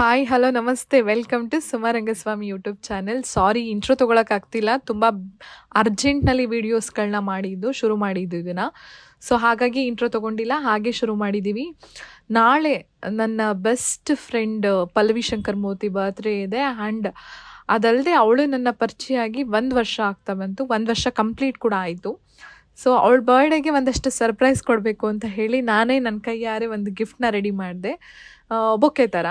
Hi hello ನಮಸ್ತೆ welcome to Suma Rangaswamy YouTube channel. Sorry intro ತೊಗೊಳಕ್ಕಾಗ್ತಿಲ್ಲ, ತುಂಬ ಅರ್ಜೆಂಟ್ನಲ್ಲಿ ವೀಡಿಯೋಸ್ಗಳನ್ನ ಶುರು ಮಾಡಿದ್ದು ಇದನ್ನು. ಸೊ ಹಾಗಾಗಿ ಇಂಟ್ರೋ ತೊಗೊಂಡಿಲ್ಲ, ಹಾಗೆ ಶುರು ಮಾಡಿದ್ದೀವಿ. ನಾಳೆ ನನ್ನ best friend Pallavi Shankar Moti birthday ಇದೆ. ಆ್ಯಂಡ್ ಅದಲ್ಲದೆ ಅವಳು ನನ್ನ ಪರಿಚಯ ಆಗಿ 1 ವರ್ಷ ಆಗ್ತಾ ಬಂತು, 1 ವರ್ಷ ಕಂಪ್ಲೀಟ್ ಕೂಡ ಆಯಿತು. ಸೊ ಅವಳ ಬರ್ಡೇಗೆ ಒಂದಷ್ಟು ಸರ್ಪ್ರೈಸ್ ಕೊಡಬೇಕು ಅಂತ ಹೇಳಿ ನಾನೇ ನನ್ನ ಕೈಯಾರೆ ಒಂದು ಗಿಫ್ಟ್ನ ರೆಡಿ ಮಾಡಿದೆ, ಬೊಕ್ಕೆ ಥರ.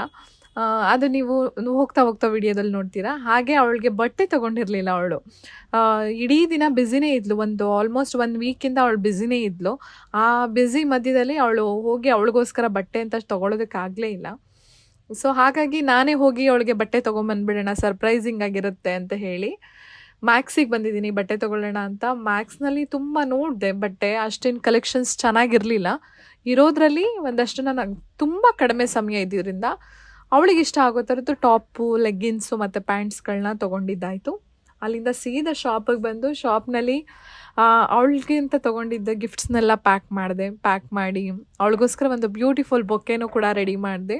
ಅದು ನೀವು ಹೋಗ್ತಾ ಹೋಗ್ತಾ ವಿಡಿಯೋದಲ್ಲಿ ನೋಡ್ತೀರಾ. ಹಾಗೆ ಅವಳಿಗೆ ಬಟ್ಟೆ ತೊಗೊಂಡಿರಲಿಲ್ಲ ಅವಳು. ಇಡೀ ದಿನ ಬ್ಯುಸಿನೇ ಇದ್ಲು, ಆಲ್ಮೋಸ್ಟ್ 1 ವೀಕಿಂದ ಅವಳು ಬ್ಯುಸಿನೇ ಇದ್ಲು. ಆ ಬ್ಯುಸಿ ಮಧ್ಯದಲ್ಲಿ ಅವಳು ಹೋಗಿ ಅವಳಿಗೋಸ್ಕರ ಬಟ್ಟೆ ಅಂತ ತೊಗೊಳೋದಕ್ಕಾಗಲೇ ಇಲ್ಲ. ಸೊ ಹಾಗಾಗಿ ನಾನೇ ಹೋಗಿ ಅವಳಿಗೆ ಬಟ್ಟೆ ತೊಗೊಂಬಂದ್ಬಿಡೋಣ, ಸರ್ಪ್ರೈಸಿಂಗ್ ಆಗಿರುತ್ತೆ ಅಂತ ಹೇಳಿ ಮ್ಯಾಕ್ಸಿಗೆ ಬಂದಿದ್ದೀನಿ ಬಟ್ಟೆ ತೊಗೊಳ್ಳೋಣ ಅಂತ. ಮ್ಯಾಕ್ಸ್ನಲ್ಲಿ ತುಂಬ ನೋಡಿದೆ ಬಟ್ಟೆ, ಅಷ್ಟೇನು ಕಲೆಕ್ಷನ್ಸ್ ಚೆನ್ನಾಗಿರಲಿಲ್ಲ. ಇರೋದ್ರಲ್ಲಿ ಒಂದಷ್ಟು ನನಗೆ ತುಂಬ ಕಡಿಮೆ ಸಮಯ ಇದ್ದಿದ್ದರಿಂದ ಅವಳಿಗೆ ಇಷ್ಟ ಆಗೋ ಥರದ್ದು ಟಾಪು, ಲೆಗ್ಗಿನ್ಸು ಮತ್ತು ಪ್ಯಾಂಟ್ಸ್ಗಳನ್ನ ತೊಗೊಂಡಿದ್ದಾಯಿತು. ಅಲ್ಲಿಂದ ಸೀದಾ ಶಾಪಿಗೆ ಬಂದು ಶಾಪ್ನಲ್ಲಿ ಅವಳಿಗೆ ಅಂತ ತೊಗೊಂಡಿದ್ದ ಗಿಫ್ಟ್ಸ್ನೆಲ್ಲ ಪ್ಯಾಕ್ ಮಾಡಿ ಅವಳಿಗೋಸ್ಕರ ಒಂದು ಬ್ಯೂಟಿಫುಲ್ ಬೊಕ್ಕೆನೂ ಕೂಡ ರೆಡಿ ಮಾಡಿದೆ.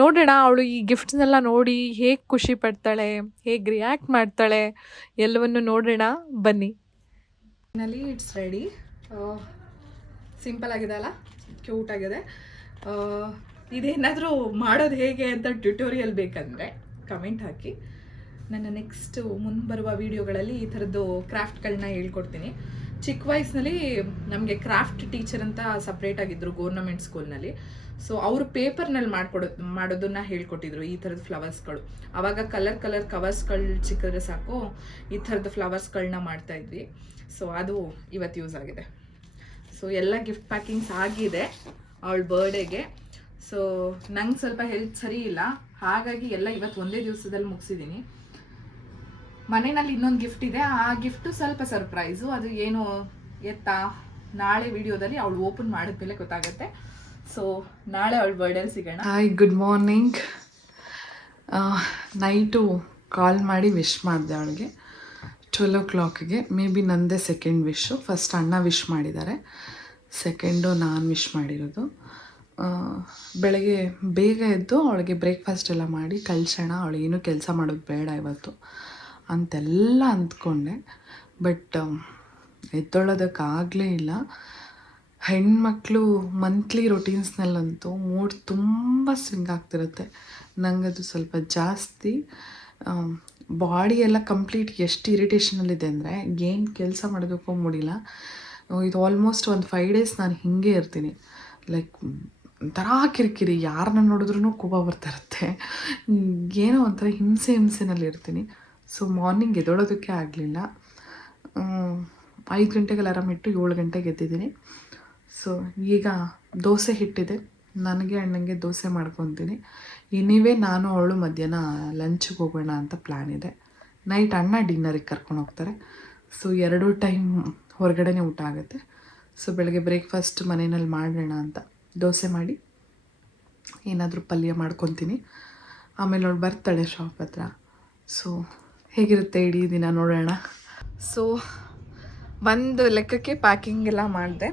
ನೋಡೋಣ ಅವಳು ಈ ಗಿಫ್ಟ್ಸ್ನೆಲ್ಲ ನೋಡಿ ಹೇಗೆ ಖುಷಿ ಪಡ್ತಾಳೆ, ಹೇಗೆ ರಿಯಾಕ್ಟ್ ಮಾಡ್ತಾಳೆ, ಎಲ್ಲವನ್ನು ನೋಡೋಣ ಬನ್ನಿ. Finally it's ready. ಸಿಂಪಲ್ ಆಗಿದೆ ಅಲ್ಲ, ಕ್ಯೂಟ್ ಆಗಿದೆ. ಇದೇನಾದರೂ ಮಾಡೋದು ಹೇಗೆ ಅಂತ ಟ್ಯುಟೋರಿಯಲ್ ಬೇಕಂದರೆ ಕಮೆಂಟ್ ಹಾಕಿ. ನನ್ನ ನೆಕ್ಸ್ಟ್ ಮುಂಬರುವ ವೀಡಿಯೋಗಳಲ್ಲಿ ಈ ಥರದ್ದು ಕ್ರಾಫ್ಟ್ಗಳನ್ನ ಹೇಳ್ಕೊಡ್ತೀನಿ. ಚಿಕ್ಕ ವಯಸ್ಸಿನಲ್ಲಿ ನಮಗೆ ಕ್ರಾಫ್ಟ್ ಟೀಚರ್ ಅಂತ ಸಪ್ರೇಟಾಗಿದ್ದರು ಗೌರ್ನಮೆಂಟ್ ಸ್ಕೂಲ್ನಲ್ಲಿ. ಸೊ ಅವರು ಪೇಪರ್ನಲ್ಲಿ ಮಾಡೋದನ್ನ ಹೇಳ್ಕೊಟ್ಟಿದ್ರು, ಈ ಥರದ ಫ್ಲವರ್ಸ್ಗಳು. ಆವಾಗ ಕಲರ್ ಕವರ್ಸ್ಗಳು ಸಿಕ್ಕಿದ್ರೆ ಸಾಕು, ಈ ಥರದ ಫ್ಲವರ್ಸ್ಗಳನ್ನ ಮಾಡ್ತಾಯಿದ್ವಿ. ಸೊ ಅದು ಇವತ್ತು ಯೂಸ್ ಆಗಿದೆ. ಸೊ ಎಲ್ಲ ಗಿಫ್ಟ್ ಪ್ಯಾಕಿಂಗ್ಸ್ ಆಗಿದೆ ಅವಳ ಬರ್ಡೇಗೆ. ಸೊ ನಂಗೆ ಸ್ವಲ್ಪ ಹೆಲ್ತ್ ಸರಿ ಇಲ್ಲ, ಹಾಗಾಗಿ ಎಲ್ಲ ಇವತ್ತು ಒಂದೇ ದಿವಸದಲ್ಲಿ ಮುಗಿಸಿದ್ದೀನಿ. ಮನೆಯಲ್ಲಿ ಇನ್ನೊಂದು ಗಿಫ್ಟ್ ಇದೆ, ಆ ಗಿಫ್ಟು ಸ್ವಲ್ಪ ಸರ್ಪ್ರೈಸು. ಅದು ಏನು ಎತ್ತಾ ನಾಳೆ ವಿಡಿಯೋದಲ್ಲಿ ಅವಳು ಓಪನ್ ಮಾಡಿದ್ಮೇಲೆ ಗೊತ್ತಾಗುತ್ತೆ. ಸೊ ನಾಳೆ ಅವಳ ಬರ್ಡೇಲಿ ಸಿಗೋಣ. Hi, good morning. ನೈಟು ಕಾಲ್ ಮಾಡಿ ವಿಶ್ ಮಾಡಿದೆ ಅವಳಿಗೆ 12 o'clockಗೆ. ಮೇ ಬಿ ನಂದೇ ಸೆಕೆಂಡ್ ವಿಶ್ಶು. ಫಸ್ಟ್ ಅಣ್ಣ ವಿಶ್ ಮಾಡಿದ್ದಾರೆ, ಸೆಕೆಂಡು ನಾನು ವಿಶ್ ಮಾಡಿರೋದು. ಬೆಳಗ್ಗೆ ಬೇಗ ಎದ್ದು ಅವಳಿಗೆ ಬ್ರೇಕ್ಫಾಸ್ಟ್ ಎಲ್ಲ ಮಾಡಿ ಕಳ್ಸೋಣ, ಅವಳಿಗೇನು ಕೆಲಸ ಮಾಡೋದು ಬೇಡ ಇವತ್ತು ಅಂತೆಲ್ಲ ಅಂದ್ಕೊಂಡೆ. ಬಟ್ ಎದ್ದೊಳೋದಕ್ಕಾಗಲೇ ಇಲ್ಲ. ಹೆಣ್ಮಕ್ಳು ಮಂತ್ಲಿ ರೊಟೀನ್ಸ್ನಲ್ಲಂತೂ ಮೂಡ್ ತುಂಬ ಸ್ವಿಂಗ್ ಆಗ್ತಿರುತ್ತೆ. ನನಗದು ಸ್ವಲ್ಪ ಜಾಸ್ತಿ. ಬಾಡಿ ಎಲ್ಲ ಕಂಪ್ಲೀಟ್ ಎಷ್ಟು ಇರಿಟೇಷನಲ್ಲಿದೆ ಅಂದರೆ ಏನು ಕೆಲಸ ಮಾಡೋದಕ್ಕೂ ಮುಡಿಲ್ಲ. ಇದು ಆಲ್ಮೋಸ್ಟ್ ಒಂದು 5 days ನಾನು ಹೀಗೆ ಇರ್ತೀನಿ. ಲೈಕ್ ಒಂಥರ ಕಿರಿಕಿರಿ, ಯಾರನ್ನ ನೋಡಿದ್ರೂ ಕೋಪ ಬರ್ತಾ ಇರುತ್ತೆ, ಏನೋ ಒಂಥರ ಹಿಂಸೆನಲ್ಲಿ ಇರ್ತೀನಿ. ಸೊ ಮಾರ್ನಿಂಗ್ ಎದ್ದೋಳೋದಕ್ಕೆ ಆಗಲಿಲ್ಲ. 5 ಗಂಟೆಗೆ ಅಲಾರಾಮ್ ಇಟ್ಟು 7 ಗಂಟೆಗೆ ಎದ್ದಿದ್ದೀನಿ. ಸೊ ಈಗ ದೋಸೆ ಹಿಟ್ಟಿದೆ, ನನಗೆ ಅಣ್ಣಂಗೆ ದೋಸೆ ಮಾಡ್ಕೊತೀನಿ. ಎನಿವೇ ನಾನು ಅವಳು ಮಧ್ಯಾಹ್ನ ಲಂಚ್ಗೆ ಹೋಗೋಣ ಅಂತ ಪ್ಲ್ಯಾನ್ ಇದೆ. ನೈಟ್ ಅಣ್ಣ ಡಿನ್ನರಿಗೆ ಕರ್ಕೊಂಡು ಹೋಗ್ತಾರೆ. ಸೊ 2 ಟೈಮ್ ಹೊರಗಡೆನೇ ಊಟ ಆಗುತ್ತೆ. ಸೊ ಬೆಳಗ್ಗೆ ಬ್ರೇಕ್ಫಾಸ್ಟ್ ಮನೆಯಲ್ಲಿ ಮಾಡೋಣ ಅಂತ ದೋಸೆ ಮಾಡಿ ಏನಾದರೂ ಪಲ್ಯ ಮಾಡ್ಕೊತೀನಿ. ಆಮೇಲೆ ಅವಳು ಬರ್ತಾಳೆ ಶಾಪ್ ಹತ್ರ. ಸೊ ಹೇಗಿರುತ್ತೆ ಇಡೀ ದಿನ ನೋಡೋಣ. ಸೊ ಒಂದು ಲೆಕ್ಕಕ್ಕೆ ಪ್ಯಾಕಿಂಗ್ ಎಲ್ಲ ಮಾಡಿದೆ.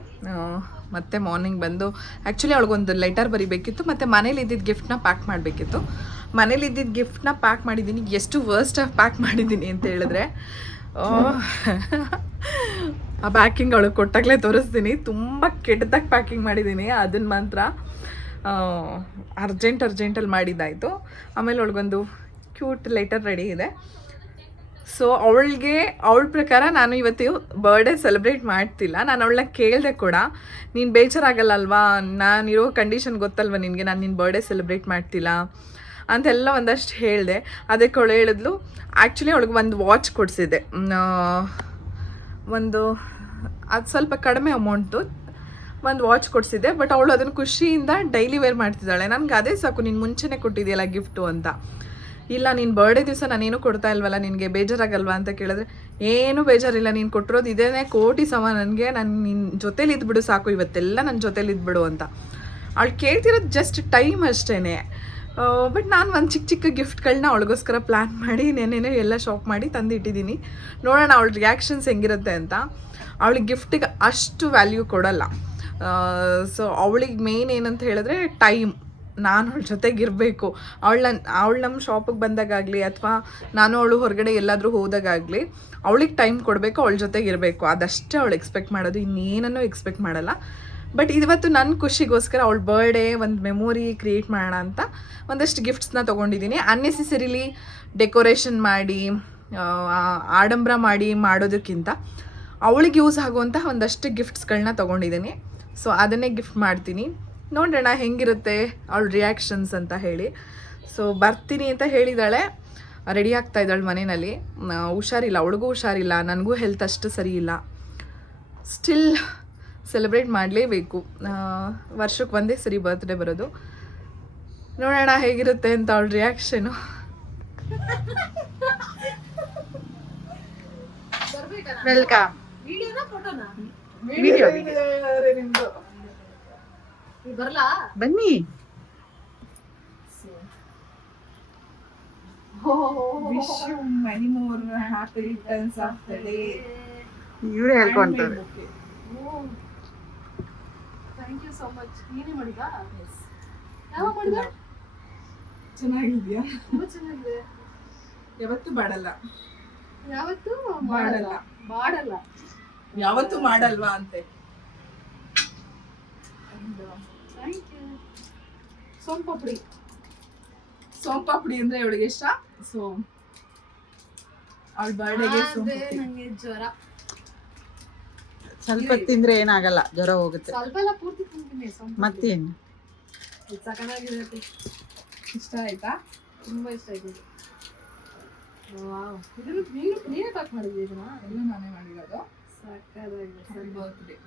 ಮತ್ತು ಮಾರ್ನಿಂಗ್ ಬಂದು ಆ್ಯಕ್ಚುಲಿ ಅವಳಿಗೊಂದು ಲೆಟರ್ ಬರೀಬೇಕಿತ್ತು, ಮತ್ತು ಮನೇಲಿ ಇದ್ದಿದ್ದು ಗಿಫ್ಟ್ನ ಪ್ಯಾಕ್ ಮಾಡಬೇಕಿತ್ತು. ಮನೇಲಿ ಇದ್ದಿದ್ದು ಗಿಫ್ಟ್ನ ಪ್ಯಾಕ್ ಮಾಡಿದ್ದೀನಿ. ಎಷ್ಟು ವರ್ಸ್ಟಾಗಿ ಪ್ಯಾಕ್ ಮಾಡಿದ್ದೀನಿ ಅಂತ ಹೇಳಿದ್ರೆ, ಆ ಪ್ಯಾಕಿಂಗ್ ಅವಳಿಗೆ ಕೊಟ್ಟಾಗಲೇ ತೋರಿಸ್ತೀನಿ. ತುಂಬ ಕೆಟ್ಟದಾಗಿ ಪ್ಯಾಕಿಂಗ್ ಮಾಡಿದ್ದೀನಿ. ಅದನ್ನು ಮಾತ್ರ ಅರ್ಜೆಂಟಲ್ಲಿ ಮಾಡಿದ್ದಾಯಿತು. ಆಮೇಲೆ ಅವಳಿಗೊಂದು ಕ್ಯೂಟ್ ಲೆಟರ್ ರೆಡಿ ಇದೆ. ಸೊ ಅವಳ ಪ್ರಕಾರ ನಾನು ಇವತ್ತು ಬರ್ಡೇ ಸೆಲೆಬ್ರೇಟ್ ಮಾಡ್ತಿಲ್ಲ. ನಾನು ಅವಳನ್ನ ಕೇಳಿದೆ ಕೂಡ, ನೀನು ಬೇಜಾರಾಗಲ್ಲ ಅಲ್ವಾ, ನಾನಿರೋ ಕಂಡೀಷನ್ ಗೊತ್ತಲ್ವ ನಿನಗೆ, ನಾನು ನಿನ್ನ ಬರ್ಡೇ ಸೆಲೆಬ್ರೇಟ್ ಮಾಡ್ತಿಲ್ಲ ಅಂತೆಲ್ಲ ಒಂದಷ್ಟು ಹೇಳಿದೆ. ಅದಕ್ಕೆ ಅವಳು ಹೇಳಿದ್ಲು, ಆ್ಯಕ್ಚುಲಿ ಅವಳಿಗೆ ಒಂದು ವಾಚ್ ಕೊಡಿಸಿದ್ದೆ. ಅದು ಸ್ವಲ್ಪ ಕಡಿಮೆ ಅಮೌಂಟು, ಒಂದು ವಾಚ್ ಕೊಡಿಸಿದ್ದೆ. ಬಟ್ ಅವಳು ಅದನ್ನು ಖುಷಿಯಿಂದ ಡೈಲಿ ವೇರ್ ಮಾಡ್ತಿದ್ದಾಳೆ. ನನಗೆ ಅದೇ ಸಾಕು, ನೀನು ಮುಂಚೆನೇ ಕೊಟ್ಟಿದೆಯಲ್ಲ ಗಿಫ್ಟು ಅಂತ. ಇಲ್ಲ, ನೀನು ಬರ್ಡೇ ದಿವಸ ನಾನೇನು ಕೊಡ್ತಾ ಇಲ್ವಲ್ಲ, ನಿನಗೆ ಬೇಜಾರಾಗಲ್ವಾ ಅಂತ ಕೇಳಿದ್ರೆ, ಏನೂ ಬೇಜಾರಿಲ್ಲ, ನೀನು ಕೊಟ್ಟಿರೋದು ಇದೇನೇ ಕೋಟಿ ಸಮ ನನಗೆ, ನಾನು ನಿನ್ನ ಜೊತೇಲಿ ಇದ್ಬಿಡು ಸಾಕು, ಇವತ್ತೆಲ್ಲ ನನ್ನ ಜೊತೇಲಿ ಇದ್ಬಿಡು ಅಂತ. ಅವಳು ಕೇಳ್ತಿರೋದು ಜಸ್ಟ್ ಟೈಮ್ ಅಷ್ಟೇ. ಬಟ್ ನಾನು ಒಂದು ಚಿಕ್ಕ ಗಿಫ್ಟ್ಗಳನ್ನ ಅವಳಿಗೋಸ್ಕರ ಪ್ಲ್ಯಾನ್ ಮಾಡಿ ನೆನ್ನೆನೇ ಎಲ್ಲ ಶಾಪ್ ಮಾಡಿ ತಂದಿಟ್ಟಿದ್ದೀನಿ. ನೋಡೋಣ ಅವಳ ರಿಯಾಕ್ಷನ್ಸ್ ಹೆಂಗಿರುತ್ತೆ ಅಂತ. ಅವಳಿಗೆ ಗಿಫ್ಟಿಗೆ ಅಷ್ಟು ವ್ಯಾಲ್ಯೂ ಕೊಡಲ್ಲ. ಸೊ ಅವಳಿಗೆ ಮೇನ್ ಏನಂತ ಹೇಳಿದ್ರೆ ಟೈಮ್. ನಾನು ಅವಳ ಜೊತೆಗಿರಬೇಕು, ಅವಳು ನಮ್ಮ ಶಾಪಿಗೆ ಬಂದಾಗಲಿ ಅಥವಾ ನಾನು ಅವಳು ಹೊರಗಡೆ ಎಲ್ಲಾದರೂ ಹೋದಾಗಲಿ ಅವಳಿಗೆ ಟೈಮ್ ಕೊಡಬೇಕು, ಅವಳ ಜೊತೆಗಿರಬೇಕು, ಅದಷ್ಟೇ ಅವಳು ಎಕ್ಸ್ಪೆಕ್ಟ್ ಮಾಡೋದು, ಇನ್ನೇನನ್ನೂ ಎಕ್ಸ್ಪೆಕ್ಟ್ ಮಾಡಲ್ಲ. ಬಟ್ ಇವತ್ತು ನನ್ನ ಖುಷಿಗೋಸ್ಕರ ಅವಳ ಬರ್ಡೇ ಒಂದು ಮೆಮೊರಿ ಕ್ರಿಯೇಟ್ ಮಾಡೋಣ ಅಂತ ಒಂದಷ್ಟು ಗಿಫ್ಟ್ಸ್ನ ತೊಗೊಂಡಿದ್ದೀನಿ. ಅನ್ನೆಸೆಸರಿಲಿ ಡೆಕೋರೇಷನ್ ಮಾಡಿ ಆಡಂಬರ ಮಾಡೋದಕ್ಕಿಂತ ಅವಳಿಗೆ ಯೂಸ್ ಆಗುವಂಥ ಒಂದಷ್ಟು ಗಿಫ್ಟ್ಸ್ಗಳನ್ನ ತೊಗೊಂಡಿದ್ದೀನಿ. ಸೊ ಅದನ್ನೇ ಗಿಫ್ಟ್ ಮಾಡ್ತೀನಿ, ನೋಡೋಣ ಹೆಂಗಿರುತ್ತೆ ಅವಳ ರಿಯಾಕ್ಷನ್ಸ್ ಅಂತ ಹೇಳಿ. ಸೊ ಬರ್ತೀನಿ ಅಂತ ಹೇಳಿದಾಳೆ, ರೆಡಿ ಆಗ್ತಾ ಇದ್ದಾಳೆ ಮನೆಯಲ್ಲಿ. ಹುಷಾರಿಲ್ಲ, ಅವಳಿಗೂ ಹುಷಾರಿಲ್ಲ, ನನಗೂ ಹೆಲ್ತ್ ಅಷ್ಟು ಸರಿ ಇಲ್ಲ. ಸ್ಟಿಲ್ ಸೆಲೆಬ್ರೇಟ್ ಮಾಡಲೇಬೇಕು, ವರ್ಷಕ್ಕೆ ಒಂದೇ ಸರಿ ಬರ್ತ್ಡೇ ಬರೋದು. ನೋಡೋಣ ಹೇಗಿರುತ್ತೆ ಅಂತ ಅವಳ ರಿಯಾಕ್ಷನು. ವೆಲ್ಕಮ್. ಬನ್ನಿ. ಇವ್ರು ಹೇಳ್ಕೊಂತಾರೆ. Thank you so much. ನೀನೇ ಮಾಡಿದಾ? ಯಾವಾಗ ಮಾಡಿದ? ಚೆನ್ನಾಗಿದ್ಯಾ? ತುಂಬ ಚೆನ್ನಾಗಿದೆ. ಯಾವತ್ತೂ ಬಾಡಲ್ಲ. ಯಾವತ್ತೂ ಬಾಡಲ್ಲ. ಬಾಡಲ್ಲ. ಯಾವತ್ತೂ ಮಾಡಲ್ವಾ ಅಂತೆ. Thank you. ಸೋಂಪಾಪುಡಿ. ಸೋಂಪಾಪುಡಿ ಅಂದ್ರೆ ಇವಳಿಗೆ ಇಷ್ಟ. ಸೊ ಅವಳ ಬರ್ಡೇಗೆ ನಂಗೆ ಜ್ವರ ಸ್ವಲ್ಪ ತಿಂದ್ರೆ ಏನಾಗಲ್ಲ, ಜ್ವರ ಹೋಗುತ್ತೆ. ಸ್ವಲ್ಪ ಎಲ್ಲ ಪೂರ್ತಿ ತಿಂತೀನಿ. ಮತ್ತೇನು ಸಕಲಾಗಿರುತ್ತೆ. ಇಷ್ಟ ಆಯ್ತಾ? ತುಂಬಾ ಇಷ್ಟ ಆಯ್ತು. ವಾವ್, ಇದನ್ನು ನೀನೇ ಪ್ಯಾಕ್ ಮಾಡಿದ್ವಿ. ಇದನ್ನ ಎಲ್ಲ ನಾನೇ ಮಾಡಿರೋದು. ಸಕಲಾಗಿದೆ. ಸರಿ birthday.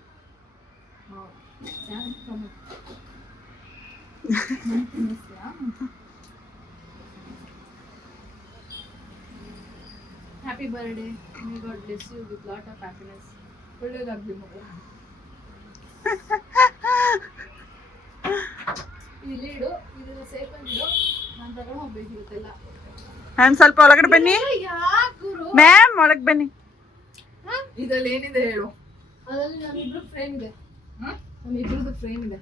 Happy birthday. May God bless you with lot of happiness. ಒಳ್ಳೆಯದಾಗಲಿ ಮಗು. ಇಲ್ಲಿ ಇಡು, ಇದನ್ನ ಸೇಫ್ ಆಗಿ ಇಡು, ನಾನು ತಗೊಂಡು ಹೋಗ್ಬೇಕಿರುತ್ತೆಲ್ಲ. ಮ್ಯಾಮ್ ಸ್ವಲ್ಪ ಒಳಗಡೆ ಬನ್ನಿ. ಮ್ಯಾಮ್ ಒಳಗೆ ಬನ್ನಿ. ಇದ್ರಲ್ಲಿ ಏನಿದೆ ಹೇಳು? ಅದರಲ್ಲಿ ನಮ್ಮಿಬ್ರು ಫ್ರೇಮ್ ಇದೆ. ನಮ್ಮಿಬ್ರದ್ದು ಫ್ರೇಮ್ ಇದೆ.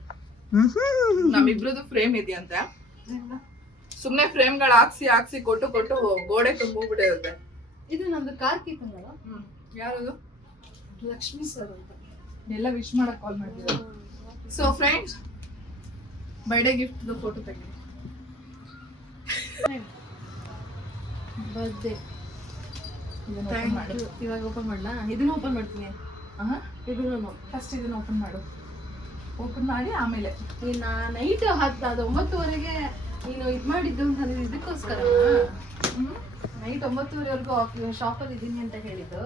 ನಮ್ಮಿಬ್ರದ್ದು ಫ್ರೇಮ್ ಇದೆಯಂತೆ. ಸುಮ್ನೆ ಫ್ರೇಮ್ಗಳು ಹಾಕ್ಸಿ ಕೊಟ್ಟು ಗೋಡೆ ತುಂಬೋಗ್ಬಿಟ್ಟಿರುತ್ತೆ. ಇದು ನಮ್ದು ಕಾರ್ ಕೀಪಂಗಲ್ಲ. ಯಾರದು? ಲಕ್ಷ್ಮೀ ಸರ್ ಅಂತ. ಎಲ್ಲ ವಿಶ್ ಮಾಡಕ್ ಕಾಲ್ ಮಾಡ್ತಿದ್ದಾರೆ. So friends, birthday gift photo ತೆಗಿ. ಬರ್ಡೇ ಇವಾಗ ಓಪನ್ ಮಾಡ್ಲಾ? ಇದನ್ನು ಓಪನ್ ಮಾಡ್ತೀನಿ. ಇದನ್ನು ಫಸ್ಟ್ ಇದನ್ನು ಓಪನ್ ಮಾಡು. ಓಪನ್ ಮಾಡಿ ಆಮೇಲೆ ನೈಟ್ 9:30 ನೀನು ಇದು ಮಾಡಿದ್ದು ಅಂತಂದ್ರೆ ಇದಕ್ಕೋಸ್ಕರ ನೈಟ್ 9:30 ಶಾಪಲ್ಲಿ ಇದ್ದೀನಿ ಅಂತ ಹೇಳಿದ್ದು.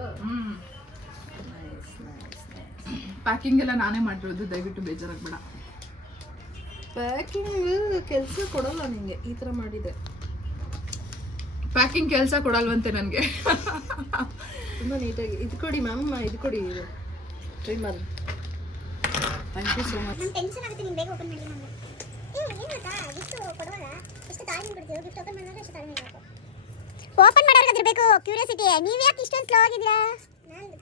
ಪ್ಯಾಕಿಂಗ್ ಎಲ್ಲ ನಾನೇ ಮಾಡಿರೋದು, ದಯವಿಟ್ಟು ಬೇಜಾರಾಗ್ಬೇಡ. ಪ್ಯಾಕಿಂಗ್ ಕೆಲಸ ಕೊಡಲ್ಲ ನಿಂಗೆ ಈ ಥರ ಮಾಡಿದೆ. ಪ್ಯಾಕಿಂಗ್ ಕೆಲಸ ಕೊಡಲ್ವಂತೆ ನನಗೆ. ತುಂಬ ನೀಟಾಗಿ ಇದು ಕೊಡಿ ಮ್ಯಾಮ್, ಇದು ಕೊಡಿ, ಇದು trimmer. Thank you so much. Tension ಆಗುತ್ತೆ, ನೀನು ಬೇಗ ಓಪನ್ ಮಾಡಿ. ನಮಗೆ ಏನು ಗೊತ್ತಾ, ಗಿಫ್ಟ್ ಕೊಡುವಾಗ ಎಷ್ಟು ತಾಳ್ಮೆ ಬಿಡ್ತೀವಿ. ಗಿಫ್ಟ್ ಓಪನ್ ಮಾಡಿದ್ರೆ ಎಷ್ಟು ತಾಳ್ಮೆ ಇರಬೇಕು. ಓಪನ್ ಮಾಡೋರಿಗೆ ಅದಿರಬೇಕು ಕ್ಯೂರಿಯಾಸಿಟಿ. ನೀವು ಯಾಕೆ ಇಷ್ಟೊಂದು ಸ್ಲೋ ಆಗಿದ್ದೀರಾ?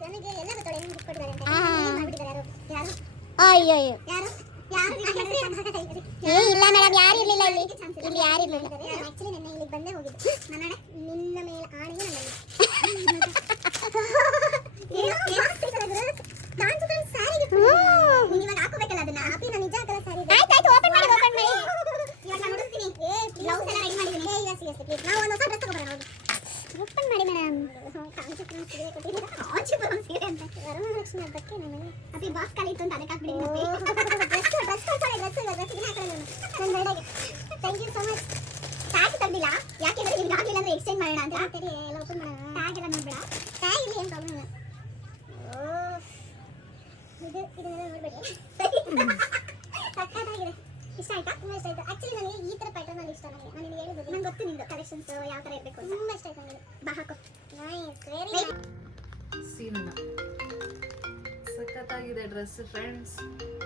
ನನಗೆ ಎಲ್ಲ ಗೊತ್ತಾಳೆ ಏನು ಗಿಫ್ಟ್ ಕೊಡ್ತಾರೆ ಅಂತ. ಮಾಡಿಬಿಟ್ಟಿದ್ದಾರೆ ಯಾರು? ಅಯ್ಯೋ ಯಾರು ಇಲ್ಲ ಮೇಡಮ್, ಯಾರು ಇರಲಿಲ್ಲ ಇಲ್ಲಿ ಯಾರು ಇರಲಿಲ್ಲ. ಆ್ಯಕ್ಚುಲಿ ನನ್ನ ಇಲ್ಲಿಗೆ ಬಂದೇ ಹೋಗಿದ್ದು. ನನ್ನ ನಿನ್ನ ಮೇಲೆ ಆಣೆಗೆ ನಾನು ಸ್ಯಾರಿ ಗಿಫ್ಟ್ ನೀನು ಇವಾಗ ಹಾಕೋಬೇಕಲ್ಲ ಅದನ್ನ. ಹ್ಯಾಪಿ ನಾನು ನಿಜ ಹಾಕಲ್ಲ ಸ್ಯಾರಿ. ಆಯ್ತು ಓಪನ್ ಮಾಡಿ ಇವಾಗ ನಾನು ನೋಡ್ತೀನಿ. ಬ್ಲೌಸ್ ಎಲ್ಲ ರೆಡಿ ಮಾಡಿದ್ದೀನಿ. Yes please. ನಾವು ಒಂದು ಹೊಸ ಡ್ರೆಸ್ ತಗೋಬರೋಣ. ಓಪನ್ ಮಾಡಿ ಮೇಡಮ್. ಕಾಂಚಿಪುರಂ ಸೀರೆ ಕೊಟ್ಟಿದ್ದೀರಾ? ಕಾಂಚಿಪುರಂ ಸೀರೆ ಅಂತ ವರಮಹಾಲಕ್ಷ್ಮಿ ಹಬ್ಬಕ್ಕೆ ನನಗೆ ಅಪ್ಪಿ ಬಾಕ್ಸ್ ಖಾಲಿ ಇತ್ತು ಅಂತ ಅದಕ್ಕೆ ಹಾಕ್ಬಿಡಿ. ಡ್ರೆಸ್ ಕೊಡ್ತಾರೆ. ಡ್ರೆಸ್ಸಿಗೆ ಹಾಕೊಳ್ಳೋಣ ನನ್ನ ಬರ್ಡೇಗೆ. Thank you so much. Tag ತೆಗ್ದಿಲ್ಲ, ಯಾಕೆಂದರೆ ನಿಮ್ಗೆ ಆಗಲಿಲ್ಲ ಅಂದರೆ ಎಕ್ಸ್ಚೇಂಜ್ ಮಾಡೋಣ ಅಂತ. ಸರಿ ಎಲ್ಲ ಓಪನ್ ಮಾಡೋಣ. ಟ್ಯಾಗ್ ಎಲ್ಲ ನೋಡ್ಬೇಡ. ಟ್ಯಾಗ್ ಇಲ್ಲಿ ಏನು ಪ್ರಾಬ್ಲಮ್ ಇಲ್ಲ. ಇದನ್ನೆಲ್ಲ ನೋಡಬೇಡಿ. ಸಕ್ಕತ್ತಾಗಿದೆ. ಇಷ್ಟ ಆಯ್ತಾ? ತುಂಬ ಇಷ್ಟ ಆಯ್ತು. ಆ್ಯಕ್ಚುಲಿ ನನಗೆ ಈ ಥರ ಪ್ಯಾಟರ್ನ್ ಅಲ್ಲಿ ಇಷ್ಟ. ನನಗೆ ನಾನು ಹೇಳಿದ್ದು ನಂಗೆ ಗೊತ್ತು ನಿಂದು ಕಲೆಕ್ಷನ್ಸ್ ಯಾವ ಥರ ಇರಬೇಕು. ತುಂಬ ಇಷ್ಟ ಆಯ್ತು ನನಗೆ. ಬಾ ಹಾಕು. ನೈಸ್, ವೆರಿ ಸೀನಣ್ಣ ಸಖತ್ತಾಗಿದೆ ಡ್ರೆಸ್ ಫ್ರೆಂಡ್ಸ್,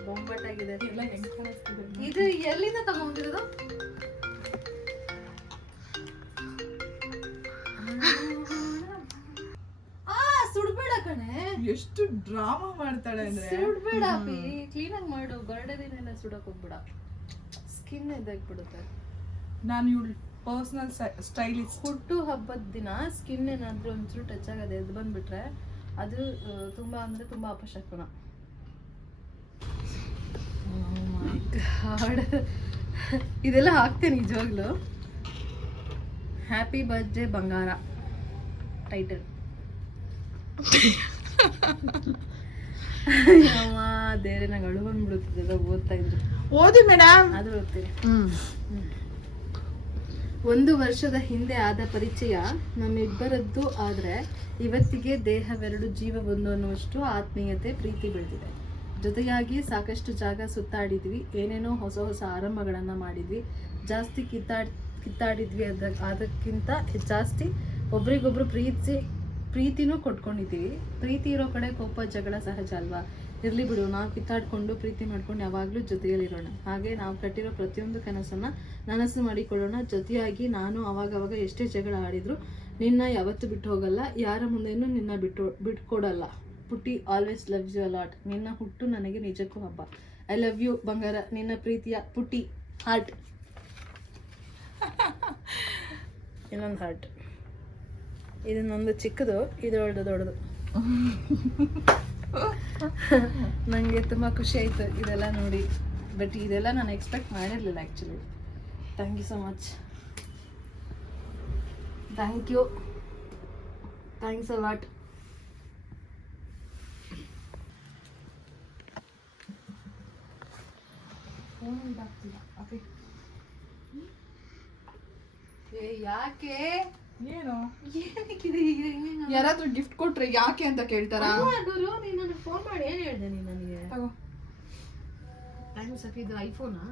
ಬೊಂಬಾಟಾಗಿದೆ. ಇದು ಎಲ್ಲಿಂದ ತಗೊಂಡಿರೋದು? ಸುಡ್ಬೇಡ ಕಣೆ, ಎಷ್ಟು ಡ್ರಾಮಾ ಮಾಡ್ತಾಳೆ ಅಂದ್ರೆ. ಸುಡ್ಬೇಡ ಅಪ್ಪಿ, ಕ್ಲೀನಾಗಿ ಮಾಡು. ಬರ್ಡೇ ದಿನ ಎಲ್ಲ ಸುಡಕ್ ಹೋಗ್ಬೇಡ. ಸ್ಕಿನ್ ಎದ್ದಾಗ್ಬಿಡುತ್ತೆ. ನಾನು ಇವಳು ಪರ್ಸನಲ್ ಸ್ಟೈಲಿಸ್ಟ್. ಹುಟ್ಟು ಹಬ್ಬದ ದಿನ ಸ್ಕಿನ್ ಏನಾದರೂ ಒಂಚೂರು ಟಚ್ ಆಗೋದು ಎದ್ದು ಬಂದ್ಬಿಟ್ರೆ ಅದು ತುಂಬ ಅಂದರೆ ತುಂಬ ಅಪಶಕುನ. ಇದೆಲ್ಲ ಹಾಕ್ತೇನೆ ನಿಜವಾಗ್ಲು. ಹ್ಯಾಪಿ ಬರ್ತ್ಡೇ ಬಂಗಾರ ಟೈಟಲ್. ದೇವ್ರೆ ನಂಗೆ ಅಳು ಬಂದ್ಬಿಡುತ್ತಿದ್ದೆಲ್ಲ ಓದ್ತಾ ಇದ್ರು. ಓದಿ ಮೇಡಮ್. ಆದ್ರೂ ಓದ್ತೀನಿ. 1 ವರ್ಷದ ಹಿಂದೆ ಆದ ಪರಿಚಯ ನಮ್ಮಿಬ್ಬರದ್ದು. ಆದರೆ ಇವತ್ತಿಗೆ ದೇಹವೆರಡು ಜೀವ ಒಂದು ಅನ್ನುವಷ್ಟು ಆತ್ಮೀಯತೆ ಪ್ರೀತಿ ಬೆಳೆದಿದೆ. ಜೊತೆಯಾಗಿ ಸಾಕಷ್ಟು ಜಾಗ ಸುತ್ತಾಡಿದ್ವಿ, ಏನೇನೋ ಹೊಸ ಹೊಸ ಆರಂಭಗಳನ್ನು ಮಾಡಿದ್ವಿ, ಜಾಸ್ತಿ ಕಿತ್ತಾಡಿದ್ವಿ. ಅದಕ್ಕಿಂತ ಜಾಸ್ತಿ ಒಬ್ರಿಗೊಬ್ರು ಪ್ರೀತಿನೂ ಕೊಟ್ಕೊಂಡಿದ್ದೀವಿ. ಪ್ರೀತಿ ಇರೋ ಕಡೆ ಕೋಪ ಜಗಳ ಸಹಜ ಅಲ್ವಾ? ಇರ್ಲಿ ಬಿಡು, ನಾವು ಕಿತ್ತಾಡ್ಕೊಂಡು ಪ್ರೀತಿ ಮಾಡ್ಕೊಂಡು ಯಾವಾಗಲೂ ಜೊತೆಯಲ್ಲಿರೋಣ. ಹಾಗೆ ನಾವು ಕಟ್ಟಿರೋ ಪ್ರತಿಯೊಂದು ಕನಸನ್ನು ನನಸು ಮಾಡಿಕೊಳ್ಳೋಣ. ಜೊತೆಯಾಗಿ ನಾನು ಅವಾಗವಾಗ ಎಷ್ಟೇ ಜಗಳ ಆಡಿದ್ರು ನಿನ್ನ ಯಾವತ್ತೂ ಬಿಟ್ಟು ಹೋಗಲ್ಲ, ಯಾರ ಮುಂದೆನೂ ನಿನ್ನ ಬಿಟ್ಕೊಡಲ್ಲ. ಪುಟ್ಟಿ, ಆಲ್ವೇಸ್ ಲವ್ಸ್ ಯು ಅಲಾಟ್. ನಿನ್ನ ಹುಟ್ಟು ನನಗೆ ನಿಜಕ್ಕೂ ಹಬ್ಬ. ಐ ಲವ್ ಯು ಬಂಗಾರ, ನಿನ್ನ ಪ್ರೀತಿಯ ಪುಟ್ಟಿ. ಹಾರ್ಟ್. ಇನ್ನೊಂದು ಹಾರ್ಟ್. ಇದು ನಂದು ಚಿಕ್ಕದು, ಇದೊಳ್ದು ದೊಡ್ಡದು. ನನಗೆ ತುಂಬ ಖುಷಿ ಆಯಿತು ಇದೆಲ್ಲ ನೋಡಿ. ಬಟ್ ಇದೆಲ್ಲ ನಾನು ಎಕ್ಸ್ಪೆಕ್ಟ್ ಮಾಡಿರಲಿಲ್ಲ actually. Thank you so much. Thank you. Thanks a lot. ಯಾಕೆ ಏನು ಏನಕ್ಕಿದೆ ಈಗ? ಯಾರಾದ್ರೂ ಗಿಫ್ಟ್ ಕೊಟ್ರೆ ಯಾಕೆ ಅಂತ ಕೇಳ್ತಾರಾ? ಗುರು, ನೀನು ನನಗೆ ಫೋನ್ ಮಾಡಿ ಏನು ಹೇಳಿದೆ ನೀನು ನನಗೆ? ತಗೋ. ಥ್ಯಾಂಕ್ಸ್ ಅಕ್ಕ. ಇದು ಐಫೋನಾ?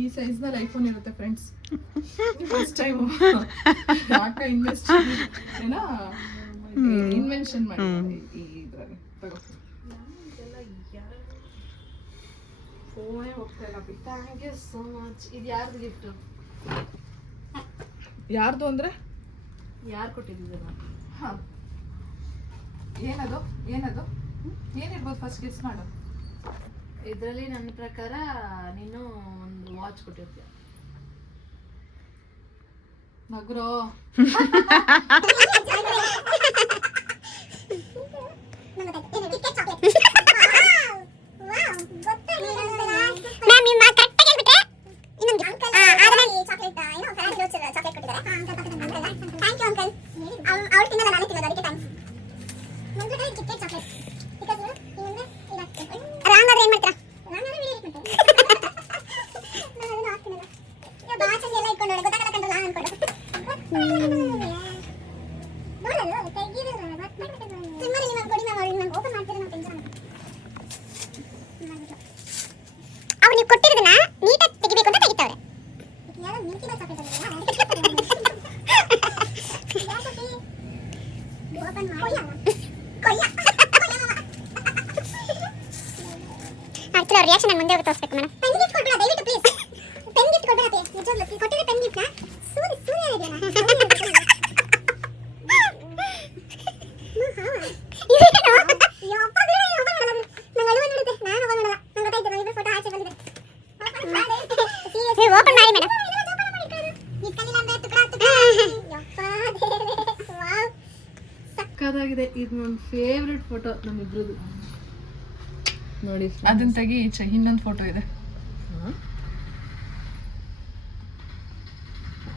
ಈ ಸೈಜ್ ನಲ್ಲಿ ಐಫೋನ್ ಇರುತ್ತೆ ಫ್ರೆಂಡ್ಸ್. ಫಸ್ಟ್ ಟೈಮ್ ಯಾಕ ಇನ್ವೆಸ್ಟ್ ಏನೋ ಇನ್ವೆನ್ಷನ್ ಮಾಡಿ ಇದ್ರಲ್ಲಿ. ತಗೋ. ಫೋನೇ ಹೋಗ್ತಾ ಇಲ್ಲ. Thank you so much. ಇದು ಯಾರ್ದು ಗಿಫ್ಟು? ಯಾರ್ದು ಅಂದ್ರೆ ಯಾರು ಕೊಟ್ಟಿದ್ದು? ಹಾ, ಏನದು ಏನದು ಏನಿರ್ಬೋದು? ಫಸ್ಟ್ ಗೆಸ್ ಮಾಡು. ಇದರಲ್ಲಿ ನನ್ನ ಪ್ರಕಾರ ನೀನು ಒಂದು ವಾಚ್ ಕೊಟ್ಟಿರ್ತೀಯ. ನಗ್ರೋ. ಮ್ಯಾಮ್ ನಿಮ್ಮ ಕರೆಕ್ಟಾಗಿ ಹೇಳ್ಬಿಟ್ರೆ ಇನ್ನೊಂದು ಚಾಕ್ಲೇಟ್ ಏನೋ ಫೆರಾರಿ ರೋಚ್ ಚಾಕ್ಲೇಟ್ ಕೊಟ್ಟಿದ್ದಾರೆ. Thank you uncle. ಅವಳು ತಿನ್ನಲ್ಲ, ನಾನೇ ತಿನ್ನೋದು, ಅದಕ್ಕೆ ಥ್ಯಾಂಕ್ಸ್. ನಂದು ಕಿಟ್ಕೆಟ್ ಚಾಕ್ಲೇಟ್. ಬಿಕಾಸ್ ಇನ್ನೊಂದು ರಾಂಗ್ ಆದ್ರೆ ಏನು ಮಾಡ್ತೀರಾ? ರಾಂಗ್ ಆದ್ರೆ ವಿಡಿಯೋ ಎಡಿಟ್ ಮಾಡ್ತೀನಿ. ನಾನು ಅದನ್ನು ಹಾಕ್ತೀನಲ್ಲ. ಈಗ ಬಾಚಲ್ಲಿ ಎಲ್ಲ ಇಟ್ಕೊಂಡು ಗೊತ್ತಾಗಲ್ಲ ಕಂಡು ನಾನು ಅನ್ಕೊಂಡು ನೋಡಲ್ಲ ತೆಗೀರಲ್ಲ. ಸುಮ್ಮನೆ ನಿಮ್ಮ ಕೊಡಿ ಮ್ಯಾಮ್. ಅವ್ರಿಗೆ ನಂಗೆ ಓಪನ್ ಮಾಡ್ತೀರಾ? ನಾವು ಟೆನ್ಷನ್ ಅವ್ರು ನೀವು ಕೊಟ್ಟಿರೋದನ್ನ ನೀಟಾಗಿ ತೆಗಿಬೇಕು ಅಂತ ತೆಗಿತಾವ್ರೆ. ಯಾರೋ ಮಿಲ್ಕಿ ಬಾಯ್ ಚಾಕ್ಲೇಟ್ ಓಪನ್ ಮಾಡಿ ಆಕ್ಚುಲಿ ಅವ್ರ ರಿಯಾಕ್ಷನ್ ನಾನು ಮುಂದೆ ಹೋಗಿ ತೋರಿಸ್ಬೇಕು ಮೇಡಮ್. ಪೆನ್ ಗಿಫ್ಟ್ ಕೊಡ್ಬೇಡ ದಯವಿಟ್ಟು ಪ್ಲೀಸ್. ಪೆನ್ ಗಿಫ್ಟ್ ಕೊಡ್ಬೇಡ ನಿಜವಾಗ್ಲೂ. ಕೊಟ್ಟಿರೋ ಪೆನ್ ಗಿಫ್ಟ್ನ ಸೂರ್ಯ ಇದೆಯಲ್ಲ ಸಕ್ಕತ್ತಾಗಿದೆ. ಇದು ನನ್ನ ಫೇವ್ರೆಟ್ ಫೋಟೋ ನಮ್ಮಿಬ್ರದ್ದು ನೋಡಿ. ಅದನ್ನ ತೆಗಿ. ಇನ್ನೊಂದು ಫೋಟೋ ಇದೆ.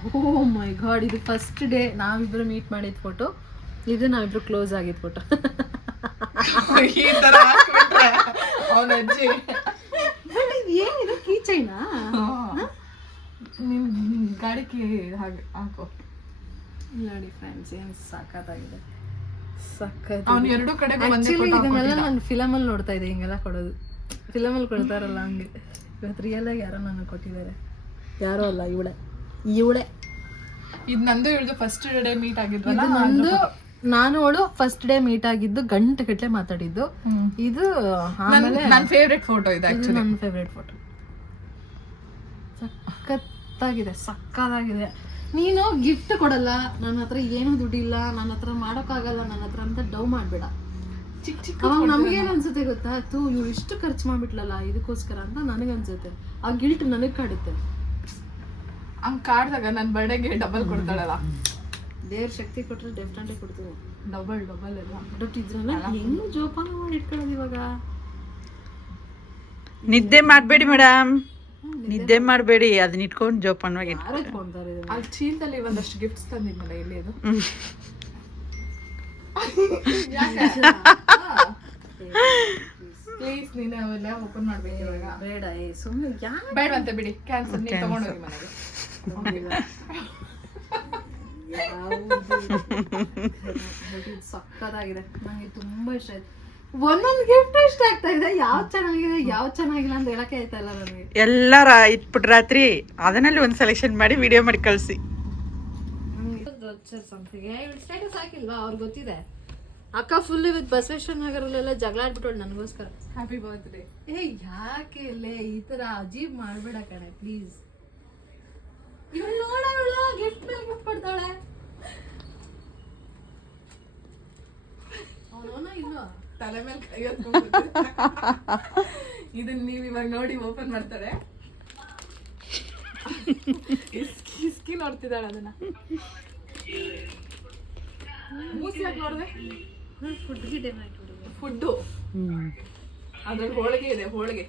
ಓ ಮೈ ಗಾಡ್, ಇದು ಫಸ್ಟ್ ಡೇ ನಾವಿಬ್ರು ಮೀಟ್ ಮಾಡಿದ ಫೋಟೋ. ಇದು ನಾವಿಬ್ರು ಕ್ಲೋಸ್ ಆಗಿದ್ದ ಫೋಟೋ. ಈ ತರ ಹಾಕ್ಬಿಟ್ರೆ ಅವನ ಅಜ್ಜಿ. ಏನಿದು ಕೀಚೈನಾ? ನಿನ್ ಗಾಡಿ ಕೀ ಹಾಗೆ ಹಾಕೋ. ನೋಡಿ ಫ್ರೆಂಡ್ಸ್, ಏನು ಸಕ್ಕತ್ತಾಗಿದೆ. ಸಕ್ಕತ್. ಅವ್ನು ಎರಡು ಕಡೆ ಇದನ್ನೆಲ್ಲ ನಾನು ಫಿಲಮಲ್ಲಿ ನೋಡ್ತಾ ಇದ್ದೆ, ಹಿಂಗೆಲ್ಲ ಕೊಡೋದು. ಫಿಲಮಲ್ಲಿ ಕೊಡ್ತಾರಲ್ಲ ಹಂಗೆ. ಇವತ್ತು ರಿಯಲ್ ಆಗಿ ಯಾರೋ ನನಗೆ ಕೊಟ್ಟಿದ್ದಾರೆ. ಯಾರೋ ಅಲ್ಲ, ಇವಳೆ. ಇದು ನಂದು ಇಳ್ದು ಫಸ್ಟ್ ಡೇ ಮೀಟ್ ಆಗಿದ್ವಲ್ಲ. ನಂದು ನಾನು ಅವಳು ಫಸ್ಟ್ ಡೇ ಮೀಟ್ ಆಗಿದ್ದು, ಗಂಟೆ ಗಟ್ಟಲೆ ಮಾತಾಡಿದ್ದು. ಇದು ಆಮೇಲೆ ನನ್ನ ಫೇವ್ರೆಟ್ ಫೋಟೋ ಇದೆ. ನನ್ನ ಫೇವ್ರೆಟ್ ಫೋಟೋ. ಸಕ್ಕತ್ತಾಗಿದೆ, ಸಕ್ಕತ್ತಾಗಿದೆ. ನೀನು ಗಿಫ್ಟ್ ಕೊಡಲ್ಲ, ನನ್ನ ಹತ್ರ ಏನು ದುಡ್ಡಿಲ್ಲ, ನನ್ನ ಹತ್ರ ಮಾಡೋಕ್ಕಾಗಲ್ಲ, ನನ್ನ ಹತ್ರ ಅಂತ ಡವ್ ಮಾಡಬೇಡ. ಚಿಕ್ಕ ಚಿಕ್ಕ ಅವಾಗ ನಮಗೇನು ಅನ್ಸುತ್ತೆ ಗೊತ್ತಾ? ಇವಳು ಇಷ್ಟು ಖರ್ಚು ಮಾಡ್ಬಿಟ್ಲಲ್ಲ ಇದಕ್ಕೋಸ್ಕರ ಅಂತ ನನಗನ್ಸುತ್ತೆ. ಆ ಗಿಲ್ಟ್ ನನಗೆ ಕಾಡುತ್ತೆ. ಹಂಗ್ ಕಾಡ್ದಾಗ ನನ್ನ ಬರ್ಡೇಗೆ ಡಬಲ್ ಕೊಡ್ತಾಳಲ್ಲ. ದೇವ್ರ ಶಕ್ತಿ ಕೊಟ್ಟರೆ ಡೆಫಿನೆಟ್ಲಿ ಕೊಡ್ತೀವಿ. ಡಬಲ್ ಎಲ್ಲ. ಬಟ್ ಇದ್ರನ್ನ ಹೆಂಗ್ ಜೋಪಾನ ಮಾಡಿ ಇಟ್ಕೊಳ್ಳೋದು ಇವಾಗ? ನಿದ್ದೆ ಮಾಡಬೇಡಿ ಮೇಡಮ್, ನಿದ್ದೆ ಮಾಡಬೇಡಿ, ಅದನ್ನ ಇಟ್ಕೊಂಡು ಜೋಪಾನವಾಗಿ ಯಾರು ಇಟ್ಕೊಂತಾರೆ ಇದನ್ನ? ಅಲ್ಲಿ ಚೀಲದಲ್ಲಿ ಒಂದಷ್ಟು ಗಿಫ್ಟ್ಸ್ ತಂದಿದ್ನಲ್ಲ ಇಲ್ಲಿ ಅದು. ಪ್ಲೀಸ್ ನೀನೇ ಅವೆಲ್ಲ ಓಪನ್ ಮಾಡ್ಬೇಕು ಇವಾಗ. ಬೇಡ, ಸುಮ್ಮನೆ ಯಾಕೆ ಬೇಡವಂತೆ ಬಿಡಿ, ಕ್ಯಾನ್ಸಲ್. ನೀವು ತಗೊಂಡೋಗಿ ಮನೆಗೆ. ಸಕ್ಕತ್ತಾಗಿದೆ, ನಂಗೆ ತುಂಬಾ ಇಷ್ಟ ಆಯ್ತು. ಒಂದೊಂದು ಗಿಫ್ಟ್ ಇಷ್ಟ ಆಗ್ತಾ ಇದೆ. ಯಾವ್ದು ಚೆನ್ನಾಗಿದೆ ಯಾವ್ದು ಚೆನ್ನಾಗಿಲ್ಲ ಅಂತ ಹೇಳಕ್ಕೆ ಆಯ್ತಾ ಇಲ್ಲ ನನಗೆ. ಎಲ್ಲಾರ ಇಟ್ಬಿಟ್ಟು ರಾತ್ರಿ ಅದನ್ನಲ್ಲಿ ಒಂದು ಸೆಲೆಕ್ಷನ್ ಮಾಡಿ ವಿಡಿಯೋ ಮಾಡಿ ಕಳಿಸಿ. ಸ್ಟೇಟಸ್ ಹಾಕಿಲ್ವಾ? ಅವ್ರಿಗೆ ಗೊತ್ತಿದೆ. ಅಕ್ಕ ಫುಲ್ ಇವತ್ತು ಬಸವೇಶ್ವರ ನಗರಲ್ಲೆಲ್ಲ ಜಗಳ ಆಡ್ಬಿಟ್ಟೋಳು ನನಗೋಸ್ಕರ. Happy birthday. ಯಾಕೆ ಇಲ್ಲೇ ಈ ತರ ಅಜೀಬ್ ಮಾಡ್ಬೇಡ ಕಣೆ ಪ್ಲೀಸ್. ಇವಳು ನೋಡವಳು ಗಿಫ್ಟ್ ಮೇಲೆ ಗಿಫ್ಟ್ ಕೊಡ್ತಾಳೆ. ಅವನೋನ ಇಲ್ಲ ತಲೆ ಮೇಲೆ ಕೈ ಇದನ್ನ ನೀವು ಇವಾಗ ನೋಡಿ ಓಪನ್ ಮಾಡ್ತಾಳೆ. ಇಸ್ಕಿ ನೋಡ್ತಿದ್ದಾಳೆ ಅದನ್ನ. ಮೂಸಿಯಾಗಿ ನೋಡಿದೆ. ಫುಡ್ ಗಿಡ ಮಾಡಿಬಿಡಿದೆ. ಫುಡ್ಡು ಅದ್ರಲ್ಲಿ ಹೋಳಿಗೆ ಇದೆ. ಹೋಳಿಗೆ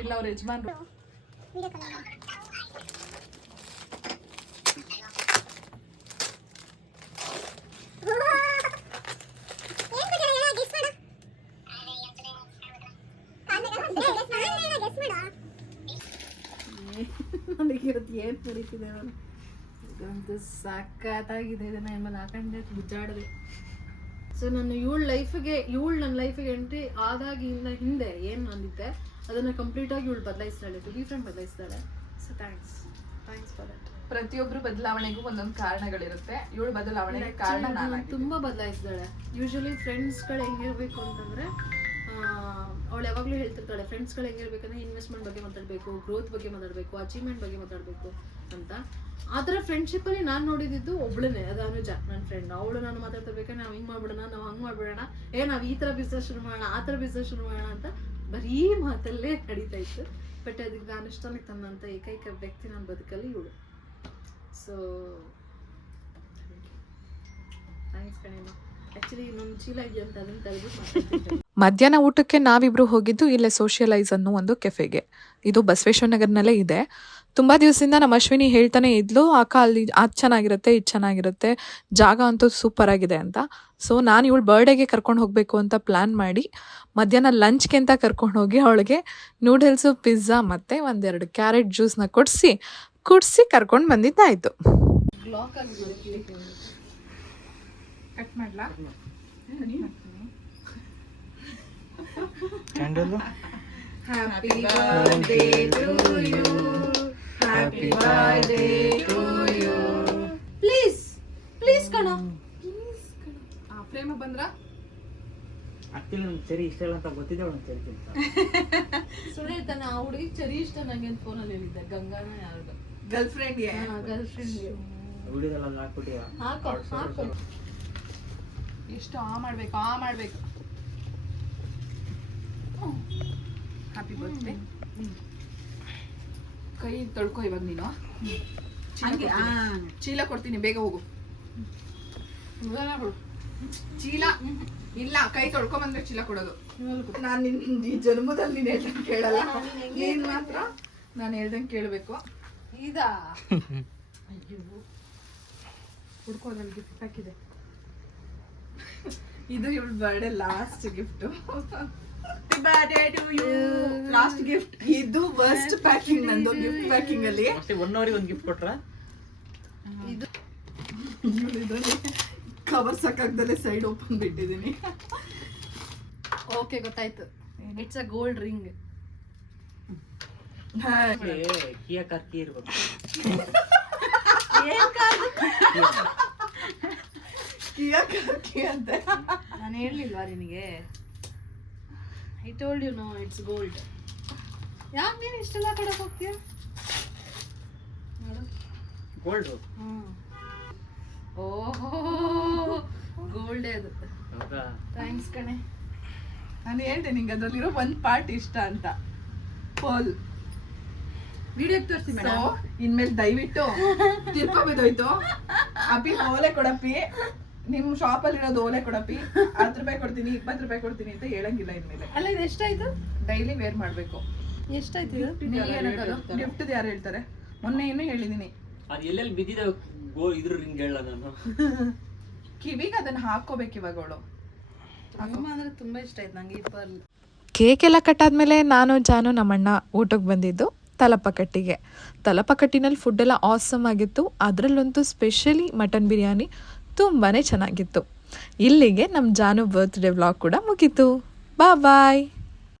ಇಲ್ಲ ಅವ್ರ ಯಜಮಾನ್ರು. ನನಗೆ ಇವತ್ತು ಏನು ನಡೀತಿದೆ ಅವನು ಇದಂತೂ ಸಖತ್ತಾಗಿದೆ. ಇದನ್ನ ಆಮೇಲೆ ಹಾಕೊಂಡೆ ಗುಜ್ಜಾಡಿದೆ. ಸೊ ನಾನು ನನ್ನ ಲೈಫಿಗೆ ಎಂಟ್ರಿ ಆದಾಗಿಂದ ಹಿಂದೆ ಏನು ಅಂದಿದ್ದೆ ಅದನ್ನು ಕಂಪ್ಲೀಟಾಗಿ ಇವಳು ಬದಲಾಯಿಸ್ತಾಳೆ, ಡಿಫ್ರೆಂಟ್ ಬದಲಾಯಿಸ್ತಾಳೆ. So thanks for that. ಪ್ರತಿಯೊಬ್ರು ಬದಲಾವಣೆಗೂ ಒಂದೊಂದು ಕಾರಣಗಳಿರುತ್ತೆ. ಇವಳು ಬದಲಾವಣೆಗೆ ಕಾರಣ ನಾನು. ತುಂಬ ಬದಲಾಯಿಸ್ತಾಳೆ. ಯೂಶಲಿ ಫ್ರೆಂಡ್ಸ್ಗಳು ಹೆಂಗಿರ್ಬೇಕು ಅಂತಂದರೆ, ಅವಳು ಯಾವಾಗಲೂ ಹೇಳ್ತಿರ್ತಾಳೆ ಫ್ರೆಂಡ್ಸ್ಗಳು ಹೆಂಗಿರ್ಬೇಕಂದ್ರೆ ಇನ್ವೆಸ್ಟ್ಮೆಂಟ್ ಬಗ್ಗೆ ಮಾತಾಡಬೇಕು, ಗ್ರೋತ್ ಬಗ್ಗೆ ಮಾತಾಡಬೇಕು, ಅಚೀವ್ಮೆಂಟ್ ಬಗ್ಗೆ ಮಾತಾಡಬೇಕು ಅಂತ. ಆ ಥರ ಫ್ರೆಂಡ್ಶಿಪ್ಪಲ್ಲಿ ನಾನು ನೋಡಿದ್ದು ಒಬ್ಳನ್ನೇ, ಅದು ಅನುಜ ನನ್ನ ಫ್ರೆಂಡ್. ಅವಳು ನಾನು ಮಾತಾಡ್ತಿರ್ಬೇಕಾದ್ರೆ ನಾವು ಹಿಂಗೆ ಮಾಡ್ಬಿಡೋಣ, ನಾವು ಹಂಗೆ ಮಾಡ್ಬಿಡೋಣ, ನಾವು ಈ ಥರ ಬಿಸ್ನೆಸ್ ಶುರು ಮಾಡೋಣ, ಆ ಥರ ಬಿಸ್ನೆಸ್ ಶುರು ಮಾಡೋಣ ಅಂತ ಬರೀ ಮಾತಲ್ಲೇ ನಡೀತಾ ಇತ್ತು. ಬಟ್ ಅದಕ್ಕೆ ನಾನು ಇಷ್ಟಕ್ಕೆ ತಂದಂಥ ಏಕೈಕ ವ್ಯಕ್ತಿ ನನ್ನ ಬದುಕಲ್ಲಿ ಇವಳು. So thanks ಕಣೇಮ್ಮ. ಆ್ಯಕ್ಚುಲಿ ಇನ್ನೊಂದು ಚೀಲ ಇದೆಯಾ ಅಂತ ಅದನ್ನು ತೆಗೆದು ಮಧ್ಯಾಹ್ನ ಊಟಕ್ಕೆ ನಾವಿಬ್ರು ಹೋಗಿದ್ದು ಇಲ್ಲೇ ಸೋಷಿಯಲೈಸ್ ಅನ್ನೋ ಒಂದು ಕೆಫೆಗೆ. ಇದು ಬಸವೇಶ್ವರ ನಗರ್ನಲ್ಲೇ ಇದೆ. ತುಂಬ ದಿವಸದಿಂದ ನಮ್ಮ ಅಶ್ವಿನಿ ಹೇಳ್ತಾನೆ ಇದ್ಲು, ಅಕ್ಕ ಅಲ್ಲಿ ಅದು ಚೆನ್ನಾಗಿರುತ್ತೆ, ಇದು ಚೆನ್ನಾಗಿರುತ್ತೆ, ಜಾಗ ಅಂತೂ ಸೂಪರ್ ಆಗಿದೆ ಅಂತ. ಸೊ ನಾನು ಇವಳು ಬರ್ಡೇಗೆ ಕರ್ಕೊಂಡು ಹೋಗಬೇಕು ಅಂತ ಪ್ಲ್ಯಾನ್ ಮಾಡಿ ಮಧ್ಯಾಹ್ನ ಲಂಚ್ಗೆ ಅಂತ ಕರ್ಕೊಂಡು ಹೋಗಿ ಅವಳಿಗೆ ನೂಡಲ್ಸು, ಪಿಜ್ಜಾ ಮತ್ತು ಒಂದೆರಡು ಕ್ಯಾರೆಟ್ ಜ್ಯೂಸ್ನ ಕುಡಿಸಿ ಕರ್ಕೊಂಡು ಬಂದಿದ್ದಾಯಿತು. ಕಟ್ ಮಾಡ್ಲಾ? Candle. Happy birthday to you. Happy birthday to you. Please ಕಣ. ಪ್ರೇಮ ಬಂದ್ರ ಅಕ್ಕಿಲ್ಲ ಸರಿ ಇಷ್ಟ ಇಲ್ಲ ಅಂತ ಗೊತ್ತಿದೆ ಅವಳು ಸರಿ ಸುಳ್ಳು ಹೇಳ್ತಾನೆ. ಆ ಹುಡುಗಿ ಚರಿ ಇಷ್ಟ ನಂಗೆ ಅಂತ ಫೋನಲ್ಲಿ ಹೇಳಿದ್ದೆ. ಗಂಗಾನ ಯಾರ್ದು ಗರ್ಲ್ ಫ್ರೆಂಡ್ ಹುಡುಗಲ್ಲ ಹಾಕ್ಬಿಟ್ಟಿವ. ಹಾಕೋ ಎಷ್ಟು ಮಾಡ್ಬೇಕು ಹ್ಯಾಪಿ ಬರ್ತ್ಡೇ. ಕೈ ತೊಳ್ಕೊ ಇವಾಗ ನೀನು. ಚೀಲ ಕೊಡ್ತೀನಿ, ಬೇಗ ಹೋಗು. ಚೀಲ ಇಲ್ಲ, ಕೈ ತೊಳ್ಕೊಂಬಂದ್ರೆ ಚೀಲ ಕೊಡೋದು. ನಾನು ಈ ಜನ್ಮದಲ್ಲಿ ನೀನು ಹೇಳ್ದಂಗೆ ಕೇಳಲ್ಲ. ನೀನ್ ಮಾತ್ರ ನಾನು ಹೇಳ್ದಂಗೆ ಕೇಳಬೇಕು. ಇದಾ ಹುಡ್ಕೋದ್ರಲ್ಲಿ ಗಿಫ್ಟ್ ಪ್ಯಾಕಿದೆ. ಇದು ಇವಳು birthday last gift. Last gift. ಇದು ಫಸ್ಟ್ ಪ್ಯಾಕಿಂಗ್ ನಂದು. ಗಿಫ್ಟ್ ಪ್ಯಾಕಿಂಗ್ ಅಲ್ಲಿ ಅಷ್ಟೇ 1 ಅವರಿಗೆ ಒಂದು ಗಿಫ್ಟ್ ಕೊಟ್ರ. ಇದು ಕವರ್ ಸಾಕಾಗ್ದಲ್ಲೇ ಸೈಡ್ ಓಪನ್ ಬಿಟ್ಟಿದ್ದೀನಿ. ಓಕೆ ಗೊತ್ತಾಯ್ತು. It's a gold ring. ಕಿಯಾ ಕಾರ್ಕಿ ಇರ್ಬೇಕು. ಕಿಯಾ ಕಾರ್ಕಿ ಅಂತ ನಾನು ಹೇಳಿಲ್ವಾ ನಿನಗೆ? I told you no it's gold. ಯಾಕೆ ನೀನು ಇಷ್ಟೆಲ್ಲ ಕೊಡಕ್ಕೆ ಹೋಗ್ತೀಯ? ನೋಡು ಗೋಲ್ಡ್. ಓಹೋ ಗೋಲ್ಡೇ ಅದು. ಹೌದಾ? ಥ್ಯಾಂಕ್ಸ್ ಕಣೆ. ನಾನು ಹೇಳ್ದೆ ನಿಂಗೆ ಅದರಲ್ಲಿರೋ ಒಂದು ಪಾರ್ಟ್ ಇಷ್ಟ ಅಂತ. ಪೋಲ್ ವಿಡಿಯೋ ತೋರಿಸಿ ಮೇಡಮ್. ಇನ್ಮೇಲೆ ದಯವಿಟ್ಟು ತಿರ್ಕೊಬಿದ್ದೋಯ್ತು. ಅಪ್ಪಿ ಓಲೆ ಕೊಡಪ್ಪಿ, ನಿಮ್ಮ ಶಾಪಲ್ಲಿರೋದು ಓಲೆ ಕೊಡಪ್ಪಿ, 10 ರೂಪಾಯಿ ಕೊಡ್ತೀನಿ 20 ರೂಪಾಯಿ ಕೊಡ್ತೀನಿ ಅಂತ ಹೇಳಂಗಿಲ್ಲ ಇನ್ಮೇಲೆ. ಅಲ್ಲ ಇದು ಎಷ್ಟಾಯ್ತು? ಡೈಲಿ ವೇರ್ ಮಾಡಬೇಕು. ಎಷ್ಟಾಯ್ತು ಇದು? ಗಿಫ್ಟ್ ಯಾರು ಹೇಳ್ತಾರೆ? ಮೊನ್ನೆ ಏನು ಹೇಳಿದೀನಿ. ಅದು ಎಲ್ಲೆಲ್ಲಿ ಬಿದ್ದಿದೆ ಇದ್ರ ಹಿಂಗೆ ಹೇಳ ನಾನು. ಕಿವಿಗೆ ಅದನ್ನ ಹಾಕೋಬೇಕು ಇವಾಗ ಅವಳು. ಅಂದ್ರೆ ತುಂಬಾ ಇಷ್ಟ ಆಯ್ತು ನಂಗೆ ಈ ಪರ್ಲ್. ಕೇಕ್ ಎಲ್ಲ ಕಟ್ಟಾದ್ಮೇಲೆ ನಾನು ಜಾನು ನಮ್ಮಣ್ಣ ಊಟಕ್ಕೆ ಬಂದಿದ್ದು ತಲಪಕಟ್ಟಿಗೆ. ತಲಪಕಟ್ಟಿನಲ್ಲಿ ಫುಡ್ಡೆಲ್ಲ ಆಸಮ್ ಆಗಿತ್ತು. ಅದರಲ್ಲಂತೂ ಸ್ಪೆಷಲಿ ಮಟನ್ ಬಿರಿಯಾನಿ ತುಂಬಾ ಚೆನ್ನಾಗಿತ್ತು. ಇಲ್ಲಿಗೆ ನಮ್ಮ ಜಾನು ಬರ್ತ್ಡೇ ವ್ಲಾಗ್ ಕೂಡ ಮುಗೀತು. ಬಾಯ್.